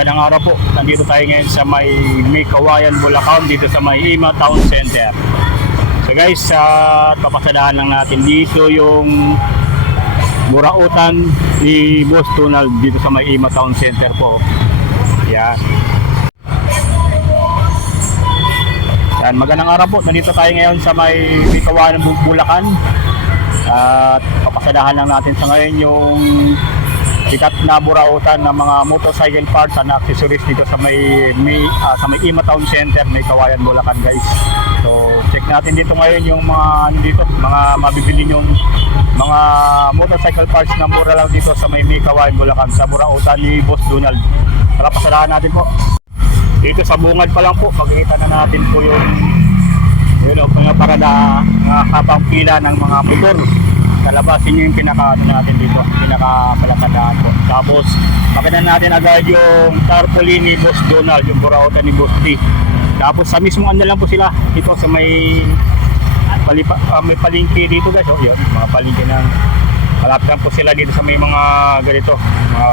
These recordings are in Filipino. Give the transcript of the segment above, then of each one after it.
Magandang araw po. Nandito tayo ngayon sa may Kawayan, Bulacan, dito sa may Ima Town Center. So guys, papasadahan lang natin dito yung burautan ni Boss Donald dito sa may Ima Town Center po. Yan. Yan, magandang araw po. Nandito tayo ngayon sa may Kawayan, Bulacan. At papasadahan lang natin sa ngayon yung sikat na burautan ng mga motorcycle parts and accessories dito sa may Ima Town Center, may Kawayan, Bulacan guys. So check natin dito ngayon yung mga mga mabibili yung mga motorcycle parts na mura lang dito sa may Kawayan, Bulacan sa burautan ni Boss Donald. Tara, pasadahan natin po. Dito sa bungad pa lang po, makikita na natin po yung mga parada habang pila ng mga motor. Kalabasin nyo yung pinaka natin dito, pinaka-palasandaan po. Tapos makita natin agad yung tarpaulin ni Boss Donald, yung burautan ni Boss D. Tapos sa mismong ano lang po sila dito sa may palengke dito guys. Yun, mga palengke ng malapit lang po sila dito sa may mga ganito, mga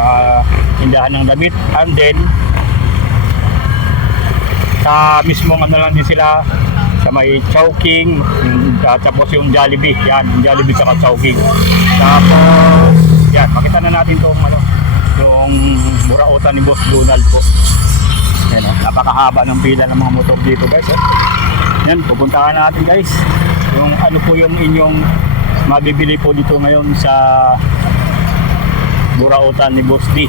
tindahan ng damit. And then sa mismong ano lang din sila sa may Chowking, tapos yung Jollibee, yan, yung Jollibee sa Chowking. Tapos yan, makita na natin tong yung burautan ni Boss Donald po. Yan, napakahaba ng pila ng mga motor dito guys. Yan, pupuntahan natin guys yung ano po yung inyong mabibili po dito ngayon sa burautan ni Boss D.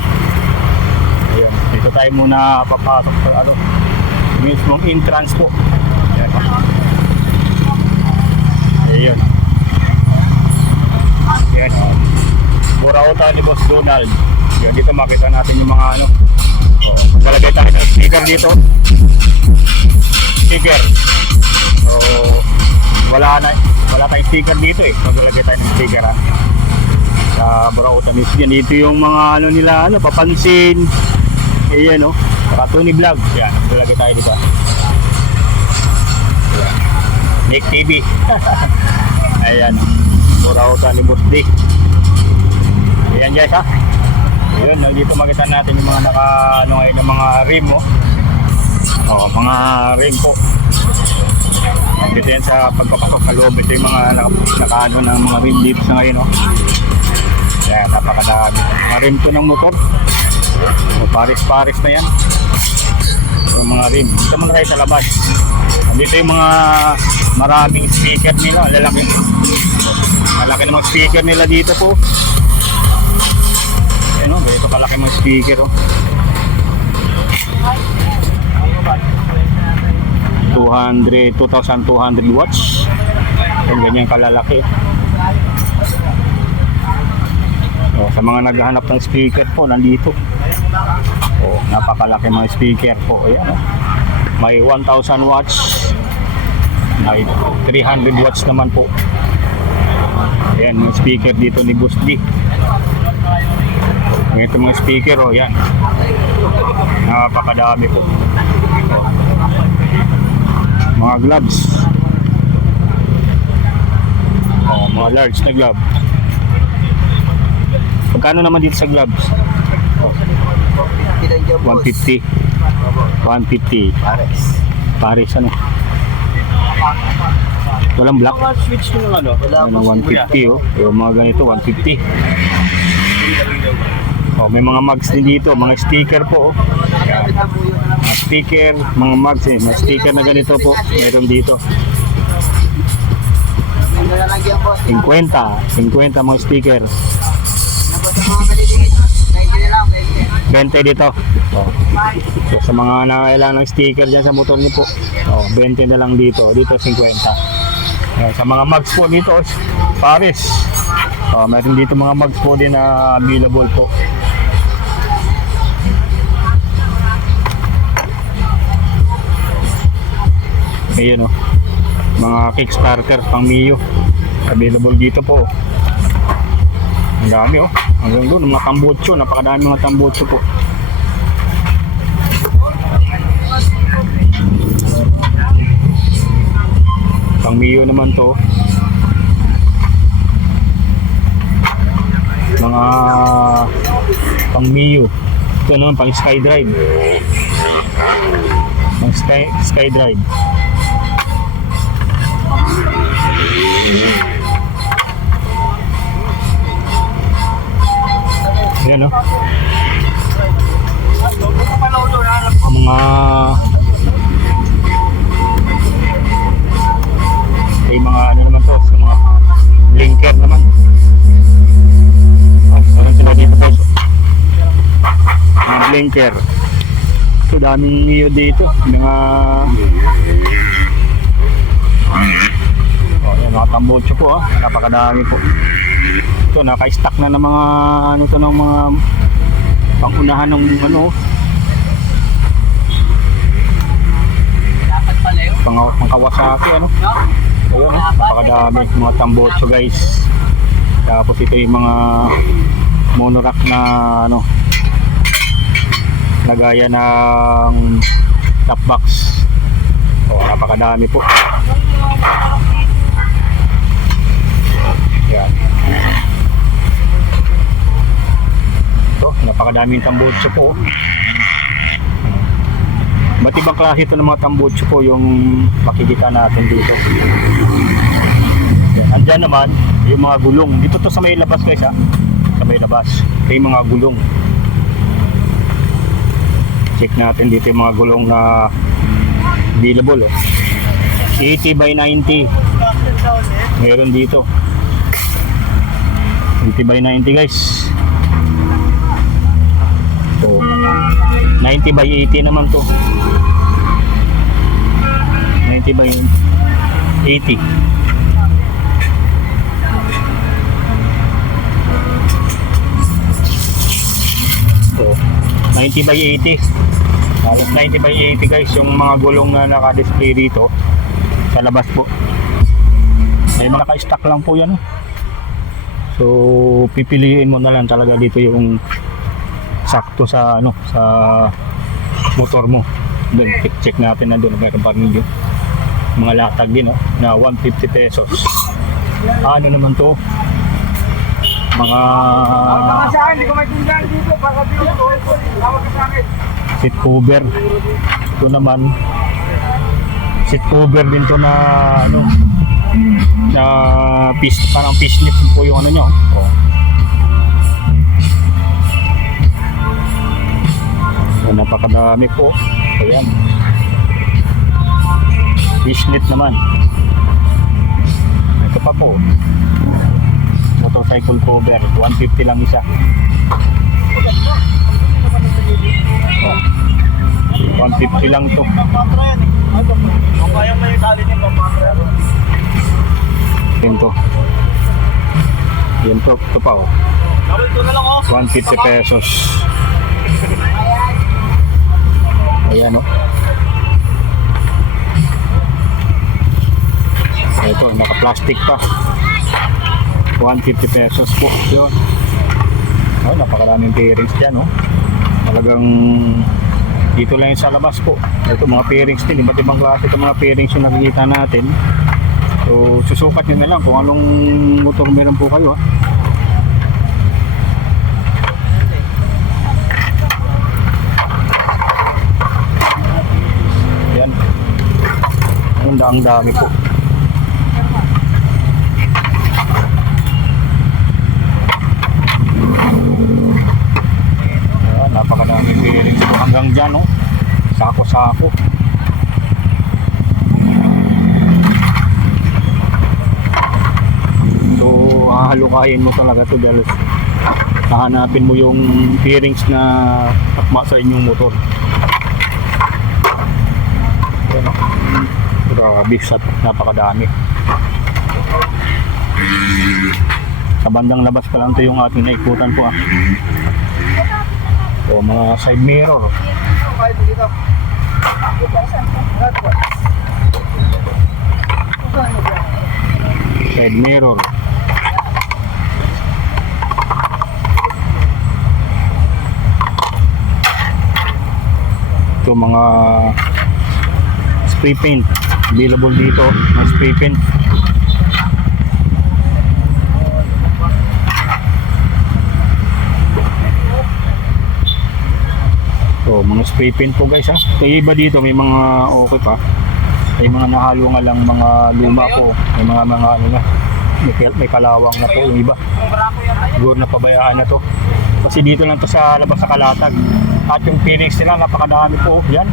Ayun, dito tayo muna papasok sa mismong entrance po. Ayun. Yan. Burautan ni Boss Donald. Yan, dito makita natin yung mga magalagay tayo ng sticker dito. Sticker. So wala tayong sticker dito magalagay tayo ng sticker sa burautan ni yan. Dito yung mga nila papansin. Ayan Tony Vlog. Yan, magalagay tayo dito. Nick TV. Ayan, burautan ni Boss D. Ayan guys Ayun, nandito makita natin yung mga ngayon ng mga rim mga rim po. Dito yan sa pagpapasok sa loob. Ito yung mga nakaano ng mga rim dito sa ngayon Ayan, napakadami. Mga rim to ng motor. Paris na yan. Yung mga rim. Ito muna tayo sa labas. Dito yung mga maraming speaker nila, lalaki namang speaker nila dito po. Ayun ganito kalaki mga speaker 2,200 watts. Yung ganyan kalalaki. Sa mga naghahanap ng speaker po, nandito. Napakalaki mga speaker po. Ayan may 1,000 watts. May 300 watts naman po. Ayan, yung speaker dito ni Boss D. Ito mga speaker yan. Napakadami po. Mga gloves. Mga large na glove. Pagkano naman dito sa gloves? 150. 150. Pares walang black. Switch nyo lang wala 150 yung mga ganito 150. May mga mugs din dito, mga sticker po mga sticker, mga mugs mga sticker na ganito po meron dito 50 mga sticker 20 dito. So, sa mga nangailangan ng sticker dyan sa motor niyo po 20 na lang dito 50. Sa mga mugs po dito Paris meron dito mga mugs po din na available po. Ayun mga Kickstarter pang Mio available dito po. Ang dami hanggang doon mga tambutso, napakadami mga tambutso po. Pang Mio naman to. Mga pang Mio. Ito naman pang sky drive. Pang sky drive. Ayan o. Mga may mga ano naman to, sa mga blinker naman. Mga blinker. So daming niyo dito. Mga yan, mga tambotso po napakadami po. Ito naka-stack na ng mga ano to, ng mga pangunahan ng ano, pang Kawasaki ano. Ayun, napakadami mga tambotso guys. Tapos ito yung mga monorack na ano, lagaya ng top box. Napakadami po. Yan. Ito, napakadaming tambotso po. Ba't ibang klase ito ng mga tambotso po yung makikita natin dito. Yan. Andyan naman yung mga gulong. Dito to sa may labas guys ha. Sa may labas. May mga gulong. Check natin dito yung mga gulong na available 80 by 90. Meron dito 80 by 90 guys. So 90 by 80 naman to. 90 by 80. So 90 by 80. Halos 90 by 80 guys yung mga gulong na naka-display dito sa labas po. May mga naka-stock lang po yan. So pipiliin mo na lang talaga dito yung sakto sa ano, sa motor mo. Doon check natin na doon meron pa rin yung mga latag din na 150 pesos. Ano naman to? Mga hindi ko may tindahan dito para dito. Tawag ka sa akin. Seat cover. Ito naman seat cover din to na ano, na piece, parang fishnet po yung ano nyo. So, napakadami po. Ayan, fishnet naman. Ito pa po, motorcycle cover, 150 lang isa. 150 lang to. Kung kayang may tali niyo pa. Yan to. Yan to, ito pa 150 pesos. Ayan ito, naka-plastic pa. 150 pesos po. Yun. Napakaraming bearings dyan talagang dito lang yung sa labas po. Ito mga bearings din, iba't ibang klase itong mga bearings yung nakikita natin. So susukat nyo na lang kung anong motor meron po kayo Yan, ang dami po. Napakadaming bearings po hanggang dyan sako-sako. So hahalukayin mo talaga to dahil hahanapin mo yung bearings na takma sa inyong motor. Grabe, napakadami. Sa bandang labas pa lang ito yung ating naikutan po O mga side mirror. Side mirror. Ito mga spray paint. Available dito, mga spray paint. So, mga spray paint po guys ha. Yung iba dito may mga okay pa. May mga nahalo nga lang mga luma po. May mga ano na. May kalawang na po yung iba. Siguro na pabayaan na to. Kasi dito lang to sa labas sa Kalatag. At yung Phoenix nila napakadami po. Yan.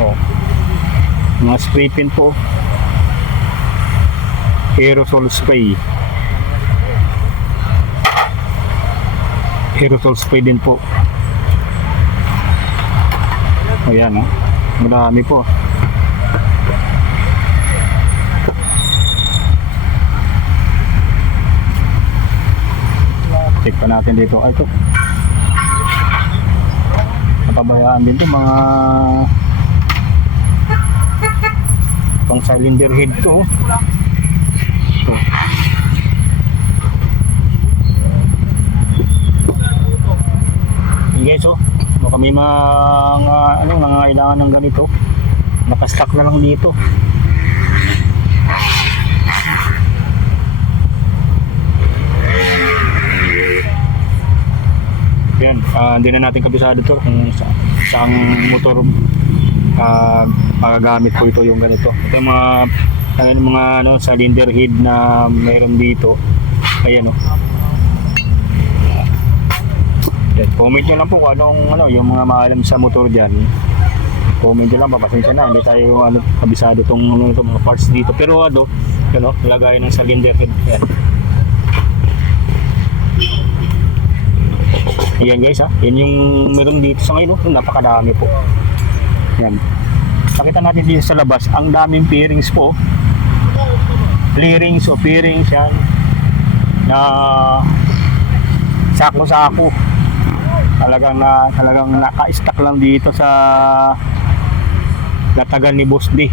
Oh. Mga spray paint po. Aerosol spray. Aerosol spray din po. Ayan ha. Marami po. Check pa natin dito. Ay, ito. Napabayaan din ito. Mga pang cylinder head to. Ito. Yung guys, oh. Baka may mga kailangan ng ganito. Nakastock na lang dito. Yan, hindi na natin kabisado to kung saang motor magagamit po ito yung ganito. Ito yung mga cylinder head na mayroon dito. Ayan, oh. Comment nyo lang po kung anong yung mga maalam sa motor dyan. Comment nyo lang, papasensya na, hindi tayo kabisado itong mga parts dito. Pero lagay ng cylinder head. Yan guys ha, yan yung meron dito sa ngayon, napakadami po. Yan. Nakita natin dito sa labas, ang daming bearings po. Bearings yan. Na sako-sako. Talagang naka-stack lang dito sa latagan ni Boss D.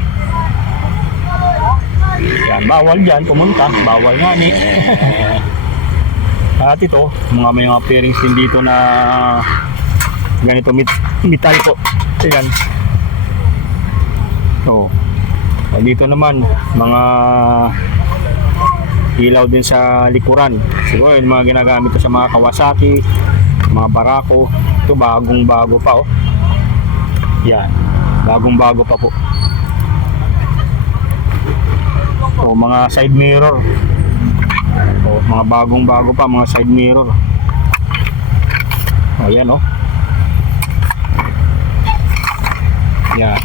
Yan, bawal dyan pumunta, bawal nga ni. At ito, may mga bearings din dito na ganito metal po. Ayan. So, dito naman mga ilaw din sa likuran. Siguro yung mga ginagamit ko sa mga Kawasaki, mga Barako. Ito bagong-bago pa oh. Yan, bagong-bago pa po. So, mga side mirror. So, mga bagong-bago pa, mga side mirror. Ayan oh. Yan.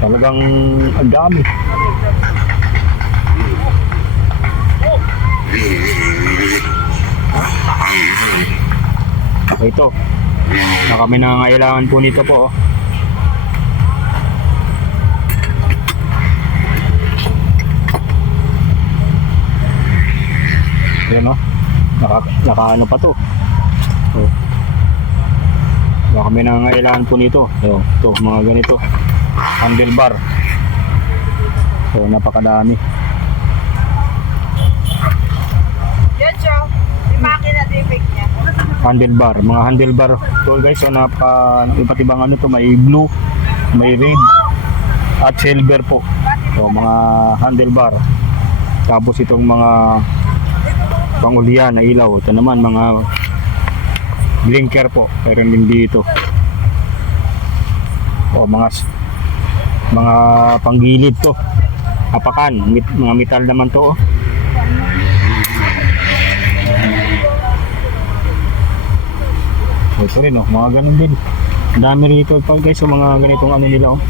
Talagang ang dami. Ito. Na kami nangangailangan po nito po. Yan o. Naka ano pa to. So, na kami nangangailangan po nito. So, ito, mga ganito. Handlebar. So, napakadami. Yan siya. Yung makina defect niya. Handlebar, mga handlebar. So guys, so iba't ibang ano to, may blue, may red, at silver po. So mga handlebar. Tapos itong mga pangulian na ilaw. Ito naman mga blinker po. Meron din dito. O mga panggilid to. Apakan, mga metal naman to. Oh. Ito rin oh, mga ganun din. Dami rito pa guys, so mga ganitong ano nila oh.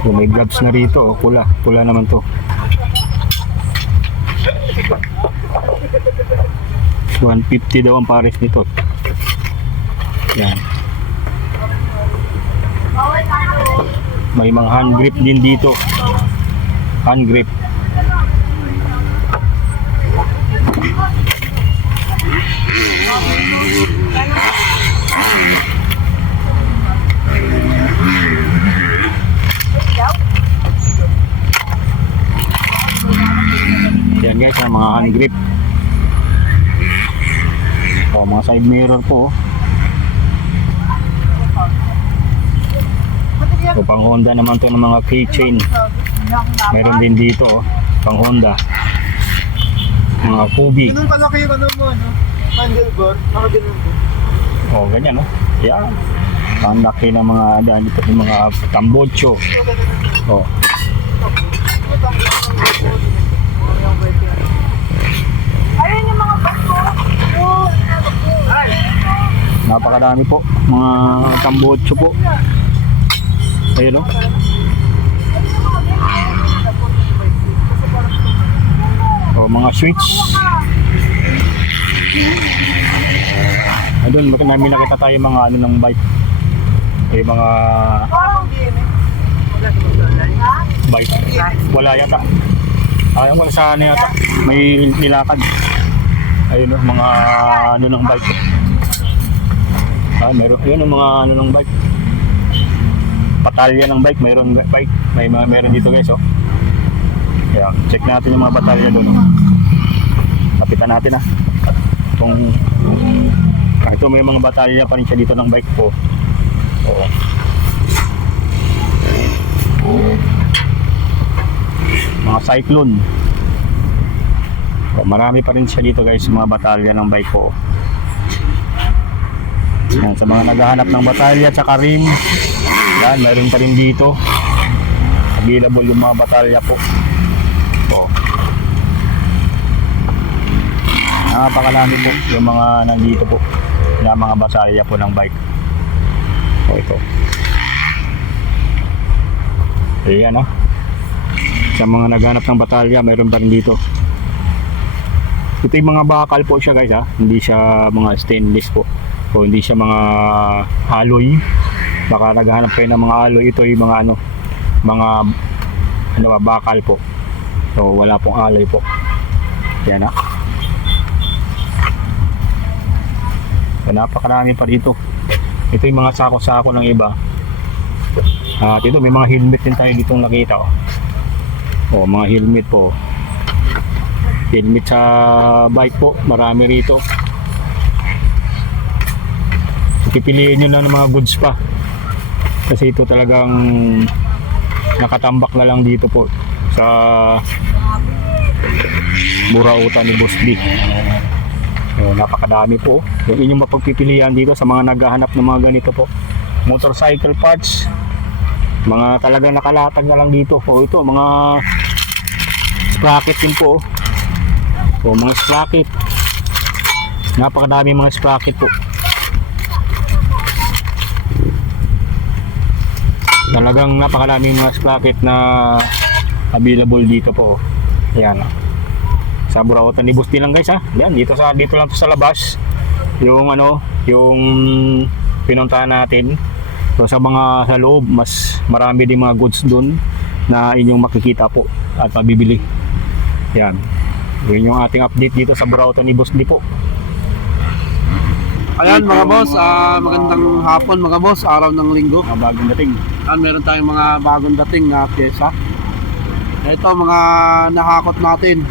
So, may gloves na rito oh, pula naman to. 150 daw ang pares nito. Yan. May mga hand grip din dito. Hand grip. Yan guys, ang mga hand grip. mga side mirror po. So, pang Honda naman to ng mga keychain. Mayroon din dito, pang Honda. Mga Kubi. Ganun pala kayo mo, no? Handlebar, nakaganon ko. O, ganyan, no? Yan. Ang laki ng mga, dito yung mga tambocho. O. Ayun yung mga bato. Napakadami po. Mga tambocho po. Ayun, no? O, mga switch. Doon, namin nakita tayo mga ano ng bike. Yung mga bike. Wala yata. Wala sa ano yata. May nilakad. Ayun, no? Mga ano ng bike. Meron. Ayun, yung mga ano ng bike. Batalya ng bike. Mayroon bike. Meron dito guys, oh. Kaya, check natin yung mga batalya doon. Kapitan natin, Itong ito may mga batalya pa rin siya dito ng bike po. Oo. Mga Cyclone. Marami pa rin siya dito guys, mga batalya ng bike po. Yan, sa mga naghahanap ng batalya at saka rim, yan, mayroon pa rin dito. Available yung mga batalya po. Oo. Napakalami po yung mga nandito po na mga batalya po ng bike. O ito. Ayan, sa mga naghanap ng batalya, mayroon pa rin dito. Ito yung mga bakal po siya guys, hindi siya mga stainless po. O hindi siya mga alloy. Baka naghahanap kayo ng mga alloy. Ito yung mga bakal po. So wala pong alloy po. Yan, So, napakarami pa dito. Ito yung mga sako-sako ng iba. At ito may mga helmet din tayo ditong nakita. Mga helmet po. Helmet sa bike po, marami rito. Pipiliin nyo na ng mga goods pa. Kasi ito talagang nakatambak na lang dito po sa Burautan ni Boss B. Napakadami po. Yung inyong mapagpipilian dito sa mga naghahanap ng mga ganito po. Motorcycle parts. Mga talagang nakalatag na lang dito. Ito, mga sprocket din po. Mga sprocket. Napakadami mga sprocket po. Talagang napakadami mga sprocket na available dito po. Ayan. Sa Burautan ni Boss D lang guys, Yan, dito lang sa labas. Yung yung pinuntahan natin. So sa loob, mas marami din mga goods doon na inyong makikita po at mabibili. Yan. Yun yung ating update dito sa Burautan ni Boss D po. Ayan mga boss, magandang hapon mga boss, araw ng linggo. Bagong dating. Meron tayong mga bagong dating na pyesa. Ito mga nahakot natin.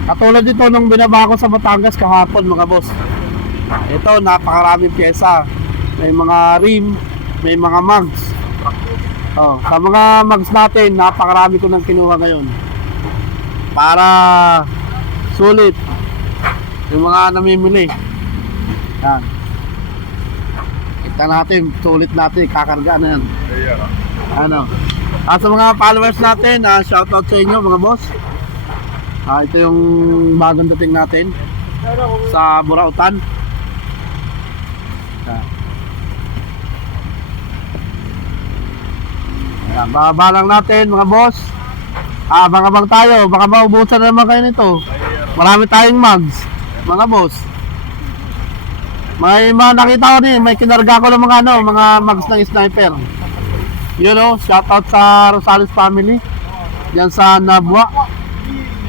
Katulad dito nung binaba ko sa Batangas kahapon mga boss. Ito napakaraming pyesa. May mga rim, may mga mags. Sa mga mags natin, napakarami ko nang kinuha ngayon. Para sulit yung mga namimili. Yan. Kita natin, sulit natin, kakargaan na yan. Sa mga followers natin, shoutout sa inyo mga boss. Ito yung bagong dating natin sa Burautan. Bababa lang natin mga boss. Abang-abang tayo, baka maubusan na naman kayo nito. Marami tayong mags mga boss. May mga nakita ko din, may kinarga ko ng mga mags ng sniper. Shoutout sa Rosales family yan sa Nabua.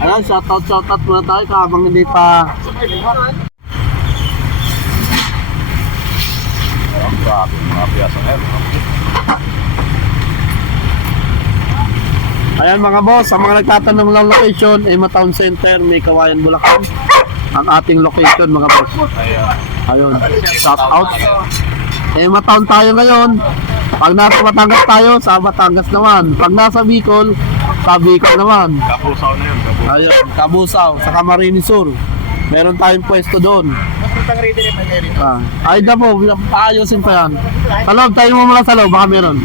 Ayan, shoutout muna tayo habang hindi pa. Grabe mga piyasa ngayon. Ayan mga boss, sa mga nagtatanong lang location, Emma Town Center, may Kawayan, Bulacan. ang ating location mga boss. Ayun, shout out. Mataon tayo ngayon. Pag nasa Batangas tayo, sa Batangas naman. Pag nasa Bicol, sa Bicol naman. Kapusaw na yun, kapusaw. Ayun, Kabusaw, sa Camarines Sur. Meron tayong pwesto doon. Ay na po, paayusin pa yan. Sa loob, tayo mo muna sa loob, baka meron.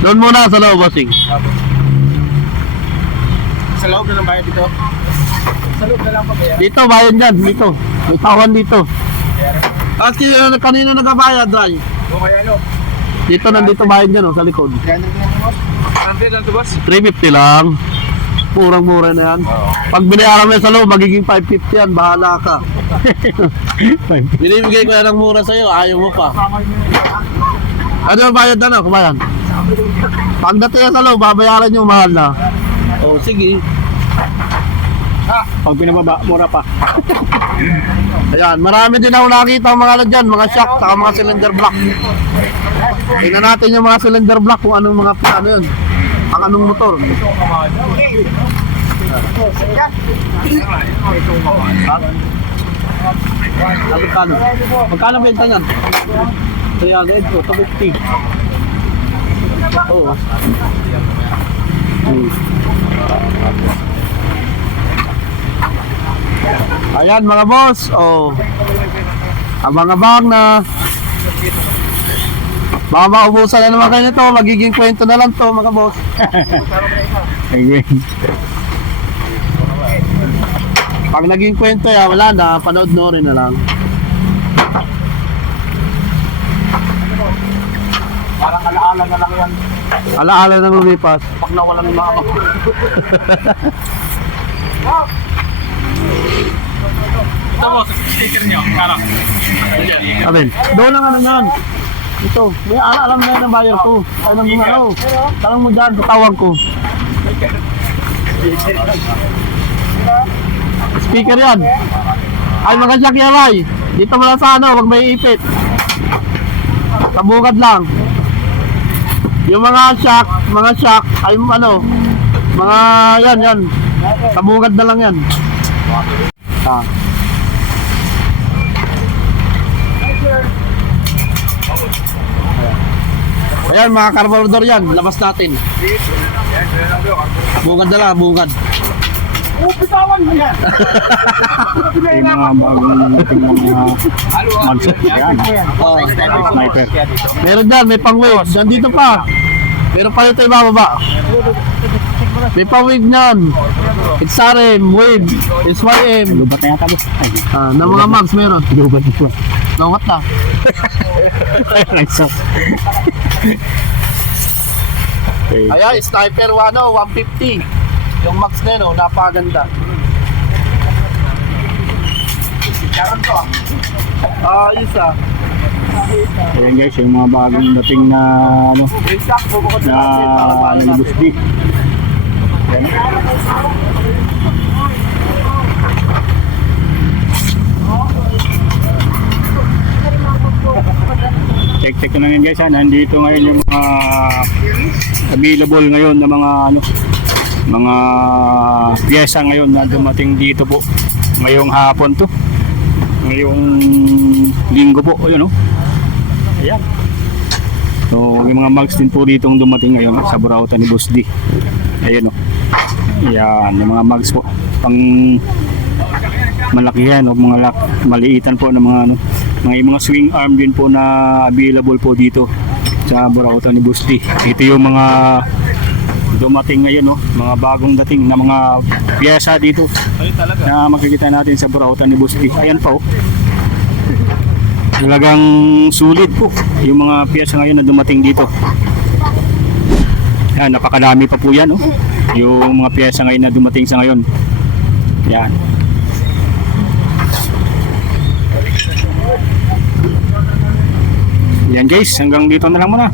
Doon muna sa loob, bossing. Sa loob na ng bayad dito? Sa loob na lang pa ba yan? Dito, bayad dyan, dito. May tawan dito. Kasi kanina nagbabayad, Ray. O kaya ano? Dito, nandito bayad dyan, sa likod. Gano'n din ang boss? Ano lang ito, boss? 350 lang. Murang-mura na yan. Pag binayaran mo yan sa loob, magiging 550 yan. Bahala ka. Binibigay ko yan ng mura sa'yo, ayaw mo pa. Ano yung bayad na, no? Kumayan. Pagdating yan sa loob, babayaran yung mahal na. O, sige. Pag binababa, mura pa. Ayan, marami din ako nakikita ang mga dyan, mga shock, saka mga cylinder block. Tingnan natin yung mga cylinder block kung anong mga ano yun. Ang anong motor. Magkano? Magkano benta niyan? 300 o 250. Oo. Ayan mga boss, abang-abang na. Baka maubusan na naman kayo nito, magiging kwento na lang to mga boss. Pag naging kwento ya, wala na, panood rin na lang. Parang alaala na lang yan. Alaala na lumipas. Pag nawalan ng mga ito mo, sticker nyo, karang. Amen. Doon lang ano yan. Ito, may alam na yan ang buyer ko. Tanong mo ano, tanong mo dyan, tatawag ko. Speaker yan. Ay, mga jack yan ay. Dito mo lang sa ano, wag may ipit. Tabugad lang. Yung mga shock, ay ano, mga yan. Tabugad na lang yan. Ayan mga carburetor yan, labas natin. Bungad na lang, bungad. Yung mga bagong mag-set yan. Sniper. Meron dyan, may pang-wave. Nandito pa. Meron pa ito ibababa. May pang-wave nyan. XRM, wave, SYM. Lubat na yata, boss. Na mga mags meron. Lubat na po. Nawat na. Ayan, Sniper 150. Yung mags na yun, napaganda. Ayos ah. Ayan guys, yung mga bagong dating na ano, na nilibusdi. Ayan. Check ko na yan guys, nandito ngayon yung mga available ngayon na mga ano, mga pyesa ngayon na dumating dito po ngayong hapon to, ngayong linggo po, ayun o. Ayan. So yung mga mags din po dito dumating ngayon sa Burautan ni Boss D. Ayun o. Ayan, yung mga mags po pang malakihan o mga maliitan po ng mga ano, mga swing arm din po na available po dito sa Burautan ni Boss D. Ito yung mga dumating ngayon, no? Mga bagong dating na mga piyesa dito na makikita natin sa Burautan ni Boss D. Ayan po, talagang sulit po yung mga piyesa ngayon na dumating dito. Yan, napakadami pa po yan, no? Yung mga piyesa ngayon na dumating sa ngayon. Yan. Yan guys, hanggang dito na lang muna.